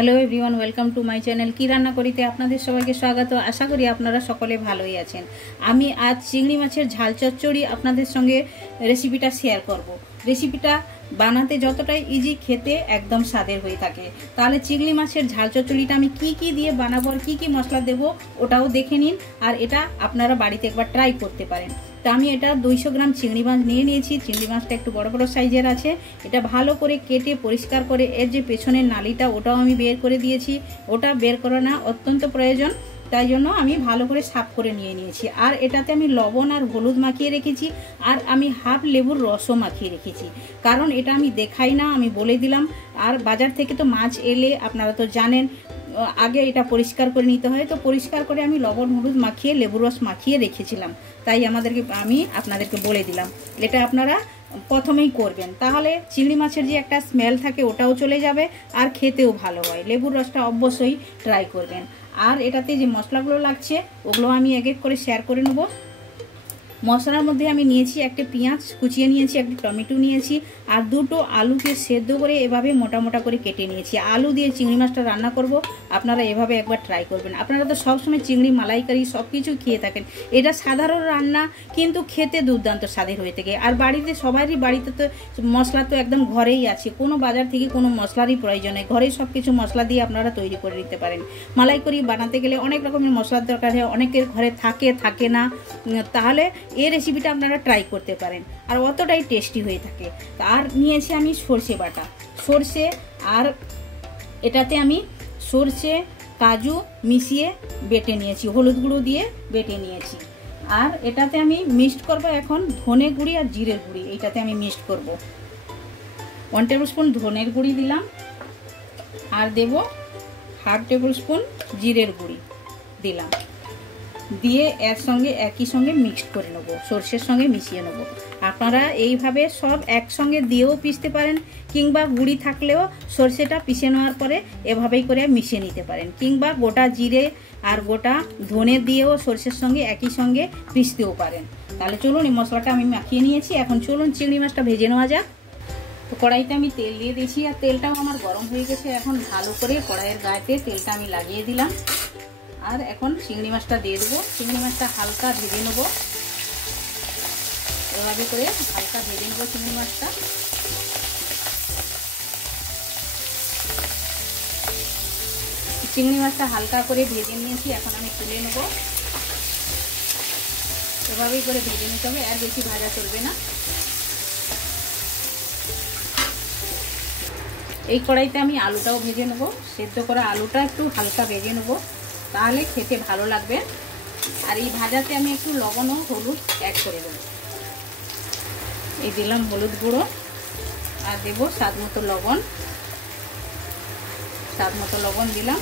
Hello everyone, welcome to my channel. কি রান্না করিতে আপনাদের সবাইকে স্বাগত। আশা করি আপনারা সকলে ভালোই আছেন। আমি আজ চিংড়ি মাছের ঝাল চচ্চড়ি আপনাদের সঙ্গে রেসিপিটা শেয়ার করব। রেসিপিটা বানাতে যতটাই ইজি, খেতে একদম স্বাদের হয়ে থাকে। তাহলে চিংড়ি মাছের ঝাল চচ্চড়িটা আমি কি দিয়ে বানাবো আর কি মশলা দেবো ওটাও দেখে নিন, আর এটা আপনারা বাড়িতে একবার ট্রাই করতে পারেন। তো আমি এটা 200 গ্রাম চিংড়ি মাছ নিয়ে নিয়েছি। চিংড়ি মাছটা একটু বড় বড় সাইজের আছে। এটা ভালো করে কেটে পরিষ্কার করে এর যে পেছনের নালিটা ওটাও আমি বের করে দিয়েছি। ওটা বের করা না অত্যন্ত প্রয়োজন, তাই জন্য আমি ভালো করে সাফ করে নিয়ে নিয়েছি। আর এটাতে আমি লবণ আর হলুদ মাখিয়ে রেখেছি, আর আমি হাফ লেবুর রসও মাখিয়ে রেখেছি। কারণ এটা আমি দেখাই না, আমি বলে দিলাম। আর বাজার থেকে তো মাছ এলে আপনারা তো জানেন আগে এটা পরিষ্কার করে নিতে হয়। তো পরিষ্কার করে আমি লবণ হলুদ মাখিয়ে লেবুর রস মাখিয়ে রেখেছিলাম, তাই আমি আপনাদেরকে বলে দিলাম। এটা আপনারা প্রথমেই করবেন, তাহলে চিংড়ি মাছের যে একটা স্মেল থাকে ওটাও চলে যাবে আর খেতেও ভালো হয়। লেবুর রসটা অবশ্যই ট্রাই করবেন। আর এটাতে যে মশলাগুলো লাগছে ওগুলো আমি এক এক করে শেয়ার করে নেব। মশলার মধ্যে আমি নিয়েছি একটা পেঁয়াজ কুচিয়ে নিয়েছি, একটা টমেটো নিয়েছি, আর দুটো আলুকে সেদ্ধ করে এভাবে মোটা মোটা করে কেটে নিয়েছি। আলু দিয়ে চিংড়ি মাছটা রান্না করব, আপনারা এভাবে একবার ট্রাই করবেন। আপনারা তো সবসময় চিংড়ি মালাইকারি সব কিছু খেয়ে থাকেন। এটা সাধারণ রান্না, কিন্তু খেতে দুর্দান্ত স্বাদের হয়ে থাকে। আর বাড়িতে সবারই বাড়িতে তো মশলা তো একদম ঘরেই আছে, কোনো বাজার থেকে কোনো মশলারই প্রয়োজন নেই। ঘরেই সব কিছু মশলা দিয়ে আপনারা তৈরি করে নিতে পারেন। মালাইকারি বানাতে গেলে অনেক রকমের মশলার দরকার হয়, অনেকের ঘরে থাকে না। তাহলে এই রেসিপিটা আপনারা ট্রাই করতে পারেন, আর অতটাই টেস্টি হয়ে থাকে। আর নিয়েছি আমি সর্ষে বাটা, সর্ষে, আর এটাতে আমি সর্ষে কাজু মিশিয়ে বেটে নিয়েছি, হলুদ গুঁড়ো দিয়ে বেটে নিয়েছি। আর এটাতে আমি মিক্সড করব এখন ধনে গুঁড়ি আর জিরের গুঁড়ি। এইটাতে আমি মিক্সড করব। 1 টেবিল স্পুন ধনের গুঁড়ি দিলাম, আর দেব হাফ টেবিল স্পুন জিরের গুঁড়ি দিলাম, দিয়ে এর সঙ্গে একই সঙ্গে মিক্সড করে নেব, সর্ষের সঙ্গে মিশিয়ে নেব। আপনারা এইভাবে সব একসঙ্গে দিয়েও পিষতে পারেন, কিংবা গুঁড়ি থাকলেও সর্ষেটা পিষে নেওয়ার পরে এভাবেই করে মিশিয়ে নিতে পারেন, কিংবা গোটা জিরে আর গোটা ধনে দিয়েও সর্ষের সঙ্গে একই সঙ্গে পিষতেও পারেন। তাহলে চলুন, এই মশলাটা আমি মাখিয়ে নিয়েছি। এখন চলুন চিংড়ি মাছটা ভেজে নেওয়া যাক। তো কড়াইতে আমি তেল দিয়ে দিয়েছি, আর তেলটাও আমার গরম হয়ে গেছে। এখন ভালো করে কড়াইয়ের গায়েতে তেলটা আমি লাগিয়ে দিলাম, আর এখন চিংড়ি মাছটা দিয়ে দেবো। চিংড়ি মাছটা হালকা ভেজে নেবো, এভাবে করে হালকা ভেজে নেবো চিংড়ি মাছটা। চিংড়ি মাছটা হালকা করে ভেজে নিয়েছি, এখন আমি তুলে নেব। এভাবেই করে ভেজে নিতে হবে, আর বেশি ভাজা চলবে না। এই কড়াইতে আমি আলুটাও ভেজে নেবো, সেদ্ধ করা আলুটা একটু হালকা ভেজে নেবো, তাহলে খেতে ভালো লাগবে। আর এই ভাজাতে আমি একটু লবণ ও হলুদ অ্যাড করে দেবো। এই দিলাম হলুদ গুঁড়ো, আর দেবো স্বাদ মতো লবণ দিলাম,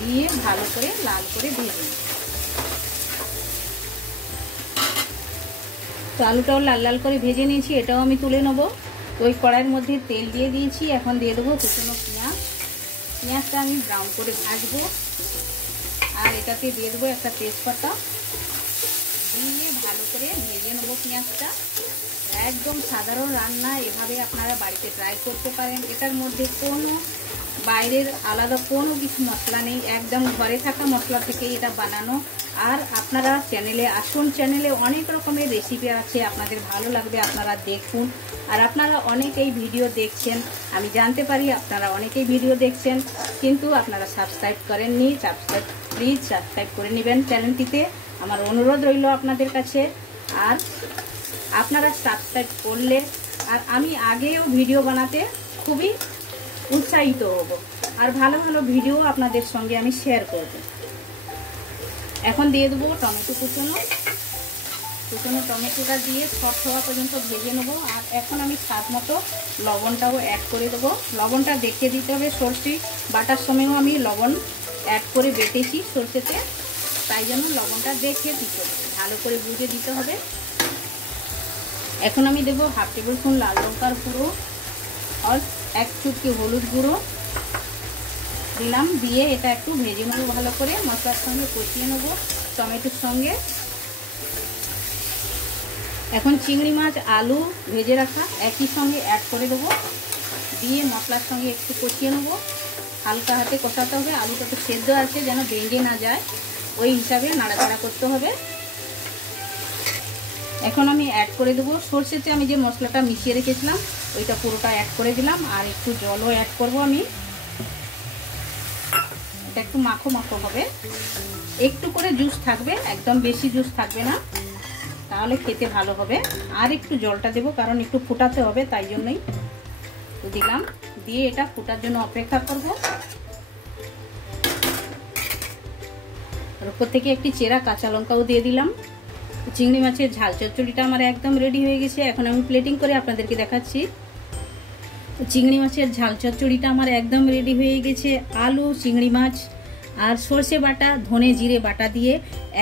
দিয়ে ভালো করে লাল করে ভেজে নেব। তো আলুটাও লাল লাল করে ভেজে নিয়েছি, এটাও আমি তুলে নেবো। তো ওই কড়াইয়ের মধ্যে তেল দিয়ে দিয়েছি, এখন দিয়ে দেবো কুচনো পেঁয়াজ। পেঁয়াজটা আমি ব্রাউন করে ভাজবো, আর এটাতে দিয়ে দেবো একটা তেজপাতা, দিয়ে ভালো করে ভেজে নেবো পেঁয়াজটা। একদম সাধারণ রান্না, এভাবে আপনারা বাড়িতে ট্রাই করতে পারেন। এটার মধ্যে কোনো বাইরের আলাদা কোনো কিছু মশলা নেই, একদম ঘরে থাকা মশলা থেকেই এটা বানানো। আর আপনারা চ্যানেলে আসুন, চ্যানেলে অনেক রকমের রেসিপি আছে, আপনাদের ভালো লাগবে, আপনারা দেখুন। আর আপনারা অনেকেই ভিডিও দেখছেন, আমি জানতে পারি আপনারা অনেকেই ভিডিও দেখছেন, কিন্তু আপনারা সাবস্ক্রাইব করেননি। প্লিজ সাবস্ক্রাইব করে নেবেন চ্যানেলটিতে, আমার অনুরোধ রইল আপনাদের কাছে। আর আপনারা সাবস্ক্রাইব করলে আর আমি আগেও ভিডিও বানাতে খুবই উৎসাহিত হব, আর ভালো ভালো ভিডিও আপনাদের সঙ্গে আমি শেয়ার করব। এখন দিয়ে দেবো টমেটো কুচনো টমেটোটা দিয়ে সফট হওয়া পর্যন্ত ভেজে নেবো। আর এখন আমি স্বাদ মতো লবণটাও অ্যাড করে দেবো। লবণটা দেখে দিতে হবে, সর্ষে বাটার সময়ও আমি লবণ অ্যাড করে বেটেছি সর্ষেতে, তাই জন্য লবণটা দেখে দিতে হবে, ভালো করে বুঝে দিতে হবে। এখন আমি দেবো হাফ টেবিল স্পুন লাল লঙ্কার গুঁড়ো, আর 1 চুটকি হলুদ গুঁড়ো দিলাম, দিয়ে এটা একটু ভেজে নেবো ভালো করে, মশলার সঙ্গে কষিয়ে নেবো টমেটোর সঙ্গে। এখন চিংড়ি মাছ আলু ভেজে রাখা একই সঙ্গে অ্যাড করে দেবো, দিয়ে মশলার সঙ্গে একটু কষিয়ে নেবো। হালকা হাতে কষাতে হবে। আলুটা তো সেদ্ধ আছে, যেন ভেঙে না যায়, ওই হিসাবে নাড়াচাড়া করতে হবে। এখন আমি অ্যাড করে দেবো সরষেতে আমি যে মশলাটা মিশিয়ে রেখেছিলাম ওইটা পুরোটা অ্যাড করে দিলাম। আর একটু জলও অ্যাড করব আমি। এটা একটু মাখো মাখো হবে, একটু করে জুস থাকবে, একদম বেশি জুস থাকবে না, তাহলে খেতে ভালো হবে। আর একটু জলটা দেবো, কারণ একটু ফুটাতে হবে, তাই জন্যই তো দিলাম। দিয়ে এটা ফুটার জন্য অপেক্ষা করব। আর উপর থেকে একটি চেরা কাঁচা লঙ্কাও দিয়ে দিলাম। চিংড়ি মাছের ঝাল চচ্চড়িটা আমার একদম রেডি হয়ে গেছে। এখন আমি প্লেটিং করে আপনাদেরকে দেখাচ্ছি। চিংড়ি মাছের ঝাল চচ্চড়িটা আমার একদম রেডি হয়ে গেছে। আলু, চিংড়ি মাছ আর সর্ষে বাটা, ধনে জিরে বাটা দিয়ে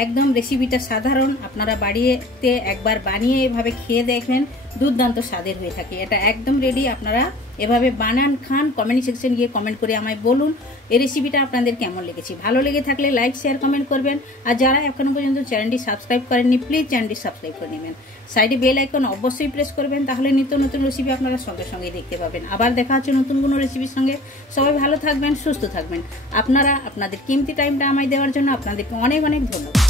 একদম রেসিপিটা সাধারণ, আপনারা বাড়িতে একবার বানিয়ে এভাবে খেয়ে দেখবেন, দুর্দান্ত স্বাদের হয়ে থাকে। এটা একদম রেডি, আপনারা এভাবে বানান, খান। কমেন্ট সেকশন গিয়ে কমেন্ট করে আমায় বলুন এই রেসিপিটা আপনাদের কেমন লেগেছে। ভালো লেগে থাকলে লাইক, শেয়ার, কমেন্ট করবেন। আর যারা এখনো পর্যন্ত চ্যানেলটি সাবস্ক্রাইব করেননি, প্লিজ চ্যানেলটি সাবস্ক্রাইব করে নেবেন। সাইডে বেল আইকন অবশ্যই প্রেস করবেন, তাহলে নিত্য নতুন রেসিপি আপনারা সঙ্গে সঙ্গে দেখতে পাবেন। আবার দেখা হচ্ছে নতুন কোনো রেসিপির সঙ্গে। সবাই ভালো থাকবেন, সুস্থ থাকবেন। আপনারা আপনাদের কিমতি টাইমটা আমায় দেওয়ার জন্য আপনাদেরকে অনেক অনেক ধন্যবাদ।